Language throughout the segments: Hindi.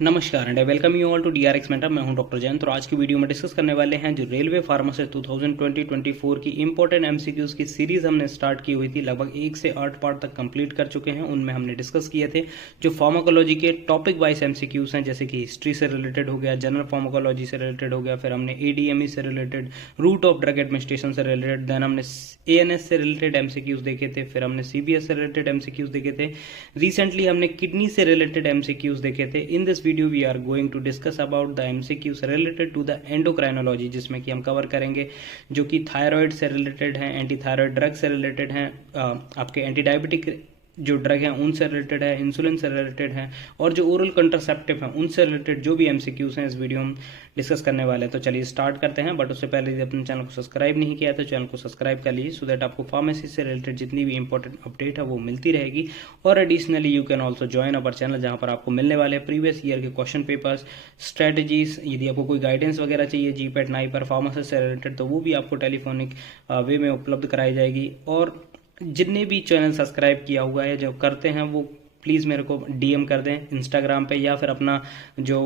नमस्कार and welcome you all to DRX mentor. मैं हूं डॉक्टर जयंत और आज की वीडियो में डिस्कस करने वाले हैं जो रेलवे फार्मासिस्ट 2020-24 की इंपॉर्टेंट एमसीक्यूज की सीरीज हमने स्टार्ट की हुई थी। लगभग 1 से 8 पार्ट तक कंप्लीट कर चुके हैं। उनमें हमने डिस्कस किए थे जो फार्माकोलॉजी के टॉपिक वाइज एमसीक्यूज हैं, जैसे कि हिस्ट्री से रिलेटेड हो गया, जनरल फार्माकोलॉजी से रिलेटेड हो गया, फिर हमने एडीएमई से related, root of drug administration से रिलेटेड, देन हमने एएनएस से रिलेटेड एमसीक्यूज देखे थे, फिर हमने सीबीएस से रिलेटेड एमसीक्यूज देखे थे। रिसेंटली हमने किडनी से रिलेटेड एमसीक्यूज देखे थे। In this video we are going to discuss about the MCQs related to the endocrinology, जिसमें कि हम कवर करेंगे जो कि थायराइड से रिलेटेड हैं, एंटी थायराइड ड्रग से रिलेटेड हैं, आपके एंटी डायबिटिक जो ड्रग हैं उनसे रिलेटेड है, इंसुलिन से रिलेटेड है, और जो ओरल कंट्रासेप्टिव हैं उनसे रिलेटेड जो भी एमसीक्यूज हैं इस वीडियो में डिस्कस करने वाले हैं। तो चलिए स्टार्ट करते हैं। बट उससे पहले यदि अपने चैनल को सब्सक्राइब नहीं किया तो चैनल को सब्सक्राइब कर लीजिए, सो दैट आपको फार्मेसी से रिलेटेड जितनी भी इंपॉर्टेंट अपडेट है वो मिलती रहेगी। और additionally you can also join our channel, जहां पर आपको मिलने वाले प्रीवियस ईयर के क्वेश्चन पेपर्स, स्ट्रेटजीज, यदि आपको कोई गाइडेंस वगैरह चाहिए जीपेट नाई पर फार्मेसी से रिलेटेड तो वो भी आपको टेलीफोनिक वे में उपलब्ध कराई जाएगी। और जितने भी चैनल सब्सक्राइब किया हुआ है जो करते हैं वो प्लीज़ मेरे को डीएम कर दें इंस्टाग्राम पे, या फिर अपना जो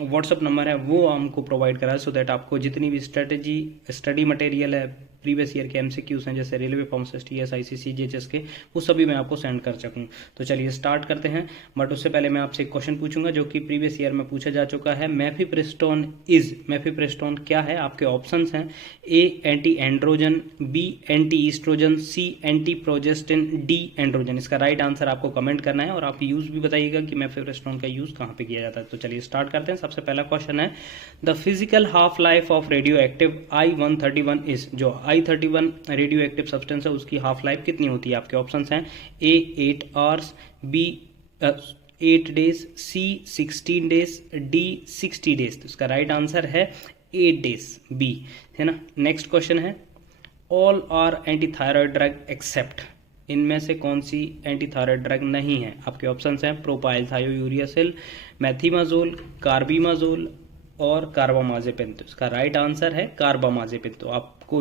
व्हाट्सअप नंबर है वो हमको प्रोवाइड कराएं, सो दैट आपको जितनी भी स्टडी मटेरियल है, प्रीवियस ईयर के एमसीक्यूज हैं जैसे रेलवे फार्मासिस्ट, टीएसआईसी, सीजीएचएस के, वो सभी मैं आपको सेंड कर सकूं। तो चलिए स्टार्ट करते हैं। बट उससे पहले मैं आपसे एक क्वेश्चन पूछूंगा जो कि प्रीवियस ईयर में पूछा जा चुका है। मेफिप्रेस्टोन क्या है? आपके ऑप्शंस हैं A anti androgen, B anti oestrogen, C anti progestin, D androgen. इसका राइट आंसर आपको कमेंट करना है और आप यूज भी बताइएगा कि मेफिप्रेस्टोन का यूज कहाँ पे किया जाता है। तो चलिए स्टार्ट करते हैं। सबसे पहला क्वेश्चन है the physical half life of radio active I-131 is. जो I-31 रेडियो एक्टिव सब्सटेंस है उसकी हाफ लाइफ कितनी होती है? आपके ऑप्शंस हैं ए 8 आवर्स, बी 8 डेज, सी 16 डेज, डी 60 डेज। तो इसका राइट आंसर है 8 डेज, बी, है ना। नेक्स्ट क्वेश्चन है all are anti thyroid drug except. इनमें से कौन सी एंटी थायराइड ड्रग नहीं है? आपके ऑप्शंस हैं प्रोपाइल थायोयूरियासिल, मैथीमाजोल, कार्बिमाजोल और कार्बामाजेपिन। तो इसका राइट आंसर है कार्बामाजेपिन। तो आपको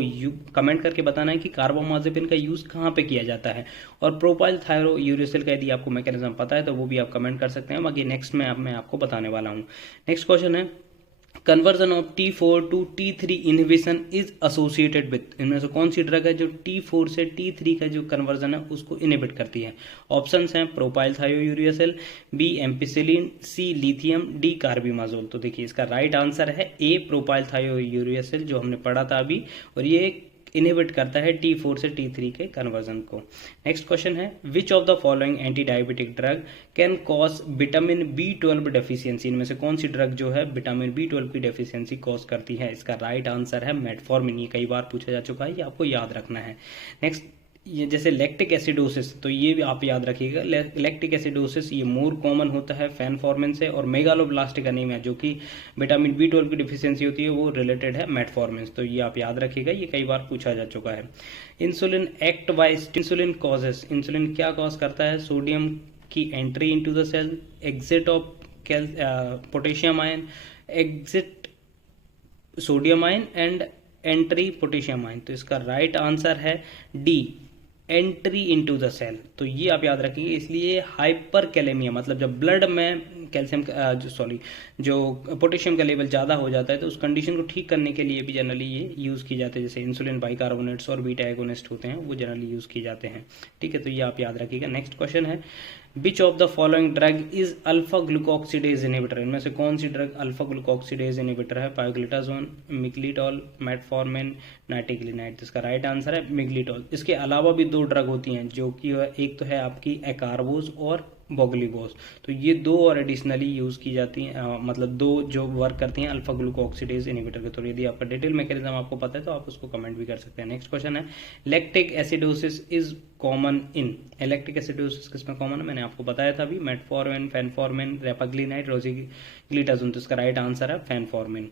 कमेंट करके बताना है कि कार्बामाजेपिन का यूज कहाँ पे किया जाता है। और प्रोपाइल थायरोयूरियासिल का यदि आपको मैकेनिज्म पता है तो वो भी आप कमेंट कर सकते हैं। बाकी नेक्स्ट में मैं आपको बताने वाला हूँ। नेक्स्ट क्वेश्चन है conversion of T4 to T3 inhibition is associated with. इनमें से कौन सी ड्रग है जो T4 से T3 का जो कन्वर्जन है उसको इनहिबिट करती है? ऑप्शंस हैं प्रोपाइल थायोयूरियासिल, बी एम्पिसिलिन, सी लिथियम, डी कार्बिमाजोल। तो देखिए इसका राइट आंसर है ए प्रोपाइल थायोयूरियासिल, जो हमने पढ़ा था अभी, और ये इनहिबिट करता है T4 से T3 के कन्वर्जन को। नेक्स्ट क्वेश्चन है which of the following anti diabetic drug can cause vitamin B12 deficiency. इनमें से कौन सी ड्रग जो है विटामिन B12 की डेफिशिएंसी कॉज करती है? इसका राइट आंसर है मेटफॉर्मिन। ये कई बार पूछा जा चुका है, ये आपको याद रखना है। नेक्स्ट, ये जैसे लैक्टिक एसिडोसिस, तो ये भी आप याद रखिएगा। लैक्टिक एसिडोसिस ये मोर कॉमन होता है फैनफॉर्मिन से, और मेगालोब्लास्टिक एनीमिया जो कि विटामिन B12 की डिफिशियंसी होती है वो रिलेटेड है मेटफॉर्मिन। तो ये आप याद रखिएगा, ये कई बार पूछा जा चुका है। Insulin act wise insulin causes. Insulin क्या कॉज करता है? सोडियम की entry into the cell, exit of potassium ion, exit sodium ion and entry potassium ion. तो इसका राइट आंसर है D entry into the cell. तो ये आप याद रखिए। इसलिए हाइपर कैलेमिया, मतलब जब ब्लड में कैल्शियम जो पोटेशियम का लेवल ज़्यादा हो जाता है तो उस कंडीशन को ठीक करने के लिए भी जनरली ये यूज़ की जाते हैं। जैसे इंसुलिन बाइकार्बोनेट्स और बीटा एगोनिस्ट होते हैं वो जनरली यूज़ किए जाते हैं। ठीक है, तो ये आप याद रखिएगा। नेक्स्ट क्वेश्चन है which of the following drug is alpha glucosidase inhibitor. इनमें से कौन सी ड्रग अल्फा ग्लूकोक्सीडेज इनहिबिटर है? Pioglitazone, miglitol, metformin, nateglinide. तो इसका राइट आंसर है मिग्लिटॉल। इसके अलावा भी 2 ड्रग होती हैं जो कि एक तो है आपकी एकार्बोज और बोगलीगोज। तो ये 2 और एडिशनली यूज की जाती हैं, मतलब 2 जो वर्क करती हैं अल्फा ग्लूकोक्सीडेज इनहिबिटर के। तो यदि आपका डिटेल मैकेनिज्म आपको पता है तो आप उसको कमेंट भी कर सकते हैं। नेक्स्ट क्वेश्चन है lactic acidosis is common in. Lactic acidosis किसमें कॉमन है? मैंने आपको बताया था अभी, मेटफॉर्मिन, फैनफॉर्मिन, रेपाग्लिनाइड, रोजिग्लिटाजोन। तो इसका राइट आंसर है फैनफॉर्मिन।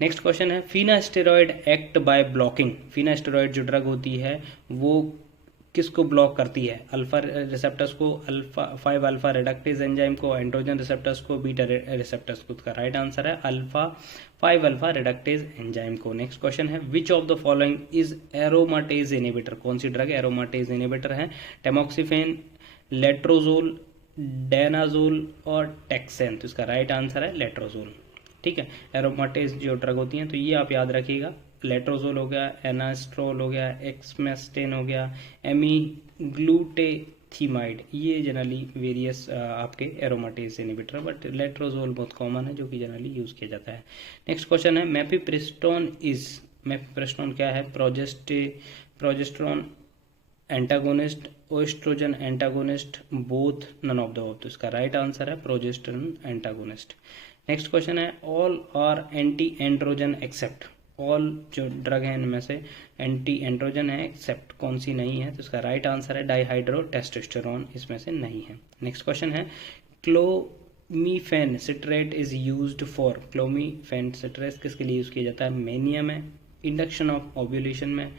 नेक्स्ट क्वेश्चन है फिनास्टेरॉइड एक्ट बाय ब्लॉकिंग। फिनास्टेरॉइड जो ड्रग होती है वो किसको ब्लॉक करती है? अल्फा रिसेप्टर्स को, अल्फा 5 अल्फा रिडक्टेज एंजाइम को, एंड्रोजन रिसेप्टर्स को, बीटा रिसेप्टर्स को। उसका राइट आंसर है अल्फा 5 अल्फा रिडक्टेज एंजाइम को। नेक्स्ट क्वेश्चन है which of the following is aromatase inhibitor. कौन सी ड्रग एरोमाटेज इनहिबिटर है? टेमोक्सिफेन, लेट्रोजोल, डेनाजोल और टेक्सेन, तो इसका राइट आंसर है लेट्रोजोल। ठीक है, एरोमाटेज जो ड्रग होती हैं तो ये आप याद रखिएगा, लेट्रोजोल हो गया, एनास्ट्रोल हो गया, एक्समेस्टेन हो गया, एमीग्लूटेथीमाइड, ये जनरली वेरियस आपके एरोमाटेज इनहिबिटर, बट लेट्रोजोल बहुत कॉमन है जो कि जनरली यूज किया जाता है। नेक्स्ट क्वेश्चन है मेफिप्रेस्टोन क्या है? Progesterone antagonist, oestrogen antagonist, both, none of the above, तो इसका राइट आंसर है प्रोजेस्टेरोन एंटागोनिस्ट। नेक्स्ट क्वेश्चन है all are anti androgen except, all जो ड्रग है इनमें से एंटी एंड्रोजन है, एक्सेप्ट कौन सी नहीं है? तो इसका राइट आंसर है डाइहाइड्रो टेस्टोस्टेरोन, इसमें से नहीं है। नेक्स्ट क्वेश्चन है क्लोमीफेन citrate is used for, क्लोमीफेन citrate किसके लिए यूज किया जाता है? मेनिया में, इंडक्शन ऑफ ओव्यूलेशन में,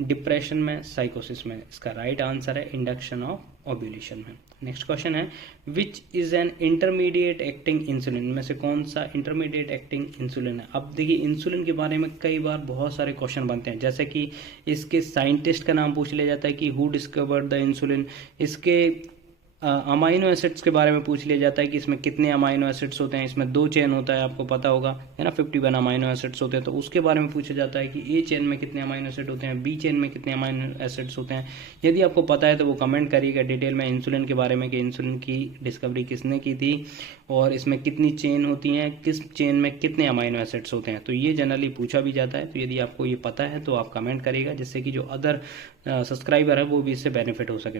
डिप्रेशन में, साइकोसिस में, इसका राइट आंसर है इंडक्शन ऑफ ओव्यूलेशन में। नेक्स्ट क्वेश्चन है which is an intermediate acting insulin, में से कौन सा इंटरमीडिएट एक्टिंग इंसुलिन है? अब देखिए इंसुलिन के बारे में कई बार बहुत सारे क्वेश्चन बनते हैं, जैसे कि इसके साइंटिस्ट का नाम पूछ लिया जाता है कि हु डिस्कवर्ड द इंसुलिन, इसके अमाइनो एसिड्स के बारे में पूछ लिया जाता है कि इसमें कितने अमाइनो एसिड्स होते हैं, इसमें 2 चेन होता है आपको पता होगा है ना, 51 अमाइनो एसिड्स होते हैं, तो उसके बारे में पूछा जाता है कि ए चेन में कितने अमाइनो एसिड होते हैं, बी चेन में कितने अमाइनो एसिड्स होते हैं। यदि आपको पता है तो वो कमेंट करिएगा डिटेल में इंसुलिन के बारे में कि इंसुलिन की डिस्कवरी किसने की थी और इसमें कितनी चेन होती हैं, किस चेन में कितने अमाइनो एसिड्स होते हैं, तो ये जनरली पूछा भी जाता है। तो यदि आपको ये पता है तो आप कमेंट करिएगा, जिससे कि जो अदर सब्सक्राइबर है वो भी इससे बेनिफिट हो सके।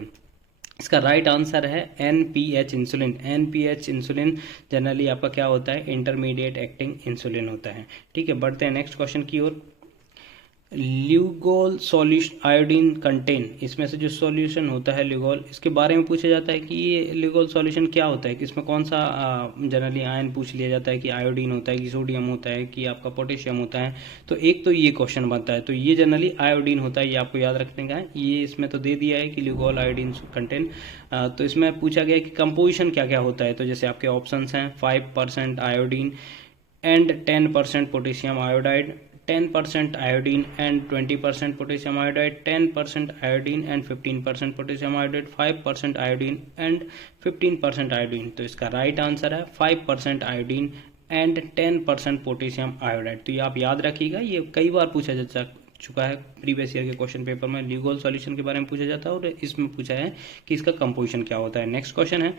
इसका राइट आंसर है NPH insulin. NPH insulin generally आपका क्या होता है? इंटरमीडिएट एक्टिंग इंसुलिन होता है। ठीक है, बढ़ते हैं नेक्स्ट क्वेश्चन की ओर। ल्यूगोल सॉल्यूशन आयोडीन कंटेन, इसमें से जो सॉल्यूशन होता है ल्यूगोल, इसके बारे में पूछा जाता है कि ये ल्यूगोल सॉल्यूशन क्या होता है, कि इसमें कौन सा जनरली आयन पूछ लिया जाता है कि आयोडीन होता है कि सोडियम होता है कि आपका पोटेशियम होता है, तो एक तो ये क्वेश्चन बनता है, तो ये जनरली आयोडीन होता है, ये आपको याद रखने का है। ये इसमें तो दे दिया है कि ल्यूगोल आयोडीन कंटेन, तो इसमें पूछा गया कि कंपोजिशन क्या क्या होता है, तो जैसे आपके ऑप्शंस हैं 5% iodine and 10% potassium iodide, 10% iodine and 20% potassium iodide, 10% iodine and 15% potassium iodide, 5% iodine and 15% iodine, तो इसका राइट आंसर है 5% iodine and 10% potassium iodide। तो ये आप याद रखिएगा, ये कई बार पूछा जा चुका है प्रीवियस ईयर के क्वेश्चन पेपर में, ल्यूगोल सॉल्यूशन के बारे में पूछा जाता है और इसमें पूछा है कि इसका कंपोजिशन क्या होता है। नेक्स्ट क्वेश्चन है,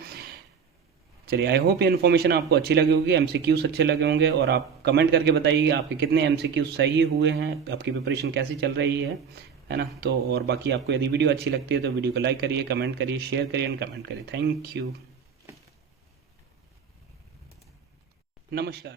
चलिए आई होप ये इन्फॉर्मेशन आपको अच्छी लगी होगी, एमसीक्यूज अच्छे लगे होंगे, और आप कमेंट करके बताइए आपके कितने एमसीक्यूज सही हुए हैं, आपकी प्रिपरेशन कैसी चल रही है ना। तो और बाकी आपको यदि वीडियो अच्छी लगती है तो वीडियो को लाइक करिए, कमेंट करिए, शेयर करिए एंड कमेंट करिए। थैंक यू, नमस्कार।